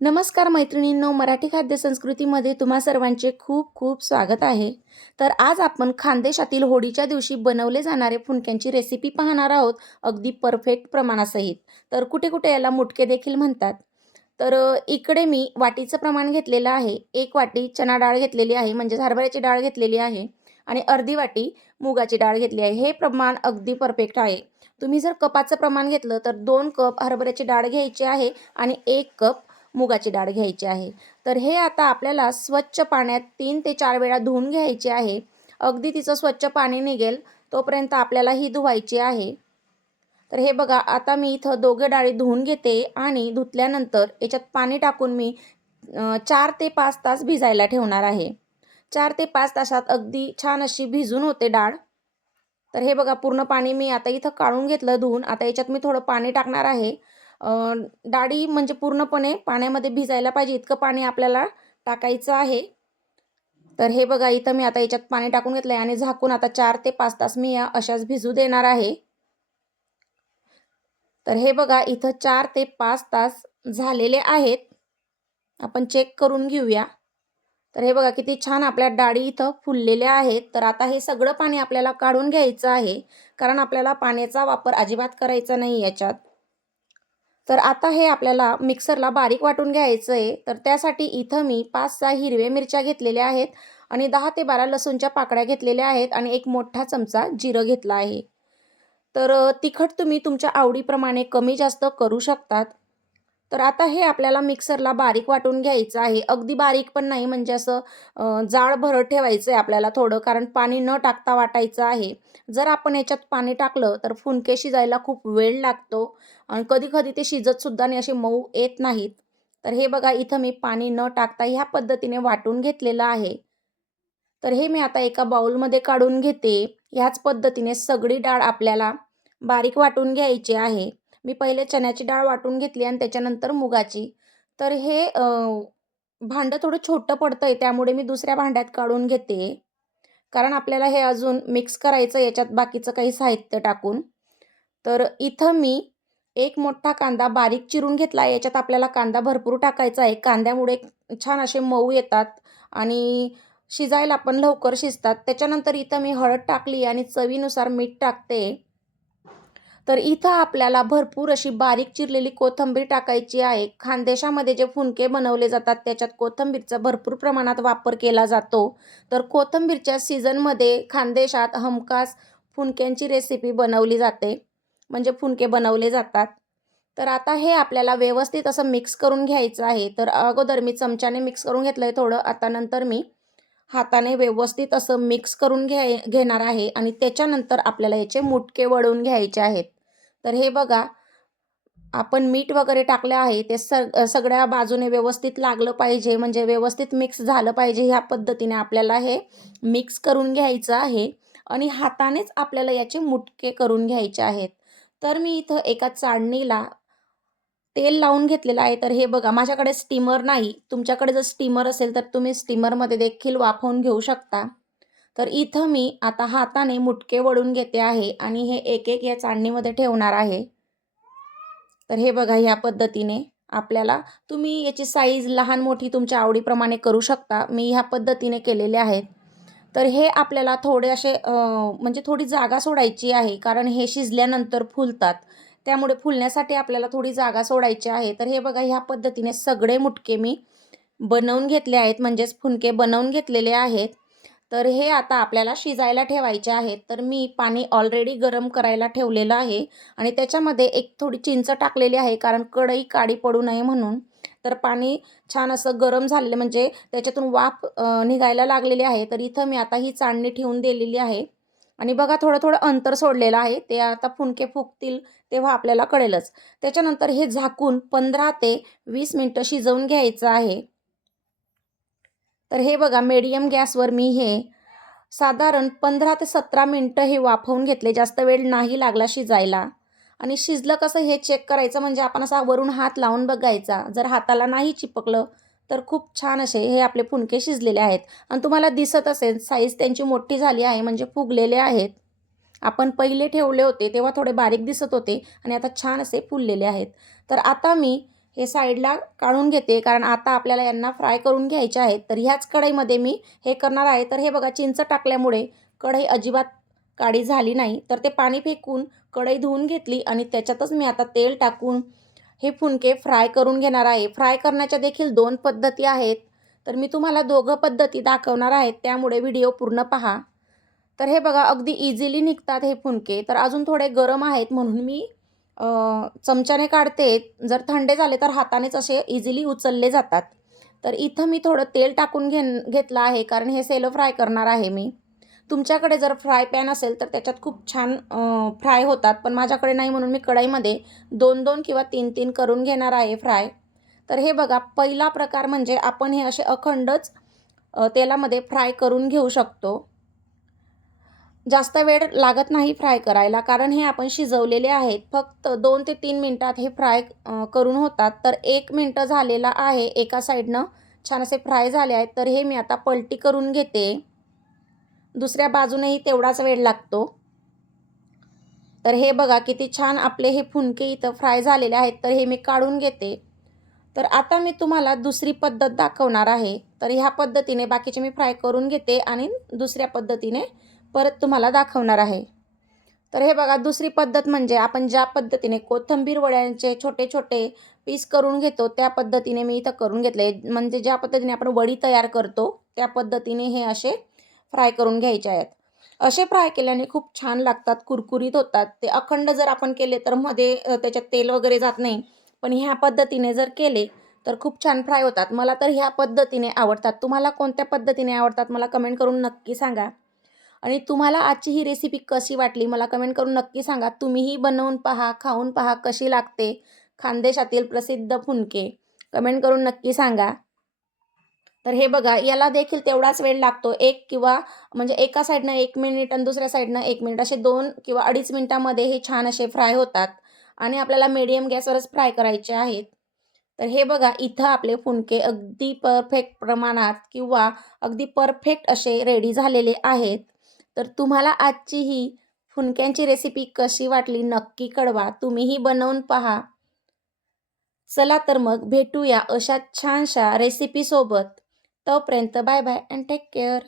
नमस्कार मैत्रिणींनो मराठी खाद्य संस्कृतीमध्ये तुम्हा सर्वांचे खूप खूप स्वागत आहे. तर आज आपण खानदेशातील होळीच्या दिवशी बनवले जाणारे फुनक्यांची रेसिपी पाहणार आहोत अगदी परफेक्ट प्रमाणासहित. तर कुठे कुठे याला मुटके देखील म्हणतात. तर इकडे मी वाटीचं प्रमाण घेतलेलं आहे. एक वाटी चना डाळ घेतलेली आहे म्हणजे हरभऱ्याची डाळ घेतलेली आहे. आणि अर्धी वाटी मुगाची डाळ घेतली आहे. हे प्रमाण अगदी परफेक्ट आहे. तुम्ही जर कपाचं प्रमाण घेतलं तर दोन कप हरभऱ्याची डाळ घ्यायची आहे आणि एक कप मुगाची डाळ घ्यायची आहे. तर हे आता आपल्याला स्वच्छ पाण्यात तीन ते चार वेळा धुवून घ्यायचे आहे. अगदी तिचं स्वच्छ पाणी निघेल तोपर्यंत आपल्याला ही धुवायची आहे. तर हे बघा आता मी इथं दोघे डाळी धुवून घेते आणि धुतल्यानंतर याच्यात पाणी टाकून मी चार ते पाच तास भिजायला ठेवणार आहे. चार ते पाच तासात अगदी छान अशी भिजून होते डाळ. तर हे बघा पूर्ण पाणी मी आता इथं काढून घेतलं धुवून. आता याच्यात मी थोडं पाणी टाकणार आहे. डाळी म्हणजे पूर्णपणे पाण्यामध्ये भिजायला पाहिजे. इतकं पाणी आपल्याला टाकायचं आहे. तर हे बघा इथं मी आता याच्यात पाणी टाकून घेतलं आहे आणि झाकून आता चार ते पाच तास मी या अशाच भिजू देणार आहे. तर हे बघा इथं चार ते पाच तास झालेले आहेत. आपण चेक करून घेऊया. तर हे बघा किती छान आपल्या डाळी इथं फुललेल्या आहेत. तर आता हे सगळं पाणी आपल्याला काढून घ्यायचं आहे. कारण आपल्याला पाण्याचा वापर अजिबात करायचा नाही याच्यात. तर आता हे आपल्याला मिक्सरला बारीक वाटून घ्यायचं आहे तर त्यासाठी इथं मी पाच सहा हिरव्या मिरच्या घेतलेल्या आहेत आणि दहा ते बारा लसूणच्या पाकळ्या घेतलेल्या आहेत आणि एक मोठा चमचा जिरं घेतला आहे. तर तिखट तुम्ही तुमच्या आवडीप्रमाणे कमी जास्त करू शकतात. तर आता हे आपल्याला मिक्सरला बारीक वाटून घ्यायचं आहे. अगदी बारीक पण नाही म्हणजे असं जाळ भरत ठेवायचं आहे आपल्याला थोडं कारण पाणी न टाकता वाटायचं आहे. जर आपण याच्यात पाणी टाकलं तर फुनके शिजायला खूप वेळ लागतो. आणि कधी कधी ते शिजतसुद्धा नाही असे मऊ येत नाहीत. तर हे बघा इथं मी पाणी न टाकता ह्या पद्धतीने वाटून घेतलेलं आहे. तर हे मी आता एका बाऊलमध्ये काढून घेते. ह्याच पद्धतीने सगळी डाळ आपल्याला बारीक वाटून घ्यायची आहे. मी पहिले चण्याची डाळ वाटून घेतली आणि त्याच्यानंतर मुगाची. तर हे भांडं थोडं छोटं पडतं आहे त्यामुळे मी दुसऱ्या भांड्यात काढून घेते. कारण आपल्याला हे अजून मिक्स करायचं याच्यात बाकीचं काही साहित्य टाकून. तर इथं मी एक मोठा कांदा बारीक चिरून घेतला आहे याच्यात आपल्याला कांदा भरपूर टाकायचा आहे. कांद्यामुळे छान असे मऊ येतात आणि शिजायला पण लवकर शिजतात. त्याच्यानंतर इथं मी हळद टाकली आणि चवीनुसार मीठ टाकते. तर इथं आपल्याला भरपूर अशी बारीक चिरलेली कोथिंबीर टाकायची आहे. खानदेशामध्ये जे फुनके बनवले जातात त्याच्यात कोथिंबीरचा भरपूर प्रमाणात वापर केला जातो. तर कोथिंबीरच्या सीझनमध्ये खानदेशात हमखास फुनक्यांची रेसिपी बनवली जाते. म्हणजे फुनके बनवले जातात. तर आता हे आपल्याला व्यवस्थित असं मिक्स करून घ्यायचं आहे. तर अगोदर मी चमच्याने मिक्स करून घेतलं आहे थोडं. आता नंतर मी हाताने व्यवस्थित असं मिक्स करून घ्याय घेणार आहे आणि त्याच्यानंतर आपल्याला याचे मुटके वळून घ्यायचे आहेत. तर हे बघा आपण मीठ वगैरे टाकलं आहे ते सग सगळ्या बाजूने व्यवस्थित लागलं पाहिजे म्हणजे व्यवस्थित मिक्स झालं पाहिजे ह्या पद्धतीने आपल्याला हे मिक्स करून घ्यायचं आहे आणि हातानेच आपल्याला याचे मुटके करून घ्यायचे आहेत. तर मी इथं एका चाळणीला तेल लावून घेतलेलं आहे. तर हे बघा माझ्याकडे स्टीमर नाही. तुमच्याकडे जर स्टीमर असेल तर तुम्ही स्टीमरमध्ये देखील वाफवून घेऊ शकता. तर इथं मी आता हाताने मुटके वळून घेते आहे आणि हे एक एक या चाळणीमध्ये ठेवणार आहे. तर हे बघा ह्या पद्धतीने आपल्याला तुम्ही याची साईज लहान मोठी तुमच्या आवडीप्रमाणे करू शकता. मी ह्या पद्धतीने केलेले आहेत तर हे आपल्याला थोडे असे म्हणजे थोडी जागा सोडायची आहे. कारण हे शिजल्यानंतर फुलतात. त्यामुळे फुलण्यासाठी आपल्याला थोडी जागा सोडायची आहे. तर हे बघा ह्या पद्धतीने सगळे मुटके मी बनवून घेतले आहेत. म्हणजेच फुनके बनवून घेतलेले आहेत. तर हे आता आपल्याला शिजायला ठेवायचे आहेत. तर मी पाणी ऑलरेडी गरम करायला ठेवलेलं आहे. आणि त्याच्यामध्ये एक थोडी चिंच टाकलेली आहे कारण कढई काडी पडू नये म्हणून. तर पाणी छान असं गरम झालेलं म्हणजे त्याच्यातून वाफ निघायला लागलेली आहे. तर इथं मी आता ही चाळणी ठेवून दिलेली आहे. आणि बघा थोडं थोडं अंतर सोडलेलं आहे. ते आता फुनके फुगतील तेव्हा आपल्याला कळेलच. त्याच्यानंतर हे झाकून पंधरा ते वीस मिनटं शिजवून घ्यायचं आहे. तर हे बघा मीडियम गॅसवर मी हे साधारण पंधरा ते सतरा मिनटं हे वाफवून घेतले. जास्त वेळ नाही लागला शिजायला. आणि शिजलं कसं हे चेक करायचं म्हणजे आपण असा वरून हात लावून बघायचा. जर हाताला नाही चिपकलं तर खूप छान असे हे आपले फुनके शिजलेले आहेत. आणि तुम्हाला दिसत असेल साईज त्यांची मोठी झाली आहे म्हणजे फुगलेले आहेत. आपण पहिले ठेवले होते तेव्हा थोडे बारीक दिसत होते आणि आता छान असे फुललेले आहेत. तर आता मी हे साईडला काढून घेते कारण आता आपल्याला यांना फ्राय करून घ्यायचे आहेत. तर ह्याच कढईमध्ये मी हे करणार आहे. तर हे बघा चिंच टाकल्यामुळे कढई अजिबात काळी झाली नाही. तर ते पाणी फेकून कढई धुवून घेतली आणि त्याच्यातच मी आता तेल टाकून हे फुनके फ्राय करून घेणार आहे. फ्राय करण्याच्या देखील दोन पद्धती आहेत. तर मी तुम्हाला दोघं पद्धती दाखवणार आहेत. त्यामुळे व्हिडिओ पूर्ण पहा. तर हे बघा अगदी इझिली निघतात हे फुनके. तर अजून थोडे गरम आहेत म्हणून मी चमच्याने काढते. जर थंडे झाले तर हातानेच असे इझिली उचलले जातात. तर इथं मी थोडं तेल टाकून घेन घेतलं आहे. कारण हे सेलो फ्राय करणार आहे मी. तुमच्याकडे जर फ्राय पॅन असेल तर त्याच्यात खूप छान फ्राय होतात. पण माझ्याकडे नाही म्हणून मी कढईमध्ये दोन दोन किंवा तीन तीन करून घेणार आहे फ्राय. तर हे बघा पहिला प्रकार म्हणजे आपण हे असे अखंडच तेलामध्ये फ्राय करून घेऊ शकतो. जास्त वेळ लागत नाही फ्राय करायला कारण हे आपण शिजवलेले आहेत. फक्त दोन ते तीन मिनटात हे फ्राय करून होतात. तर एक मिनटं झालेला आहे एका साईडनं छान असे फ्राय झाले आहेत. तर हे मी आता पलटी करून घेते. दुसऱ्या बाजूनेही तेवढाच वेळ लागतो. तर हे बघा किती छान आपले हे फुनके इथं फ्राय झालेले आहेत. तर हे मी काढून घेते. तर आता मी तुम्हाला दुसरी पद्धत दाखवणार आहे. तर ह्या पद्धतीने बाकीचे मी फ्राय करून घेते आणि दुसऱ्या पद्धतीने परत तुम्हाला दाखवणार आहे. तर हे बघा दुसरी पद्धत म्हणजे आपण ज्या पद्धतीने कोथिंबीर वड्यांचे छोटे छोटे पीस करून घेतो त्या पद्धतीने मी इथं करून घेतले. म्हणजे ज्या पद्धतीने आपण वडी तयार करतो त्या पद्धतीने हे असे फ्राय करून घ्यायचे आहेत. असे फ्राय केल्याने खूप छान लागतात कुरकुरीत होतात. ते अखंड जर आपण केले तर मध्ये त्याच्यात तेल वगैरे जात नाही. पण ह्या पद्धतीने जर केले तर खूप छान फ्राय होतात. मला तर ह्या पद्धतीने आवडतात. तुम्हाला कोणत्या पद्धतीने आवडतात मला कमेंट करून नक्की सांगा. आणि तुम्हाला आजची ही रेसिपी कशी वाटली मला कमेंट करून नक्की सांगा. तुम्हीही बनवून पहा खाऊन पहा कशी लागते. खानदेशातील प्रसिद्ध फुनके. कमेंट करून नक्की सांगा. तर हे बघा याला देखील तेवढाच वेळ लागतो. एक किंवा म्हणजे एका साईडनं एक मिनिट आणि दुसऱ्या साईडनं एक मिनिट असे दोन किंवा अडीच मिनिटामध्ये हे छान असे फ्राय होतात आणि आपल्याला मीडियम गॅसवरच फ्राय करायचे आहेत. तर हे बघा इथं आपले फुनके अगदी परफेक्ट प्रमाणात किंवा अगदी परफेक्ट असे रेडी झालेले आहेत. तर तुम्हाला आजची ही फुनक्यांची रेसिपी कशी वाटली नक्की कळवा. तुम्हीही बनवून पहा. चला तर मग भेटूया अशा छानशा रेसिपीसोबत तोपर्यंत bye bye and take care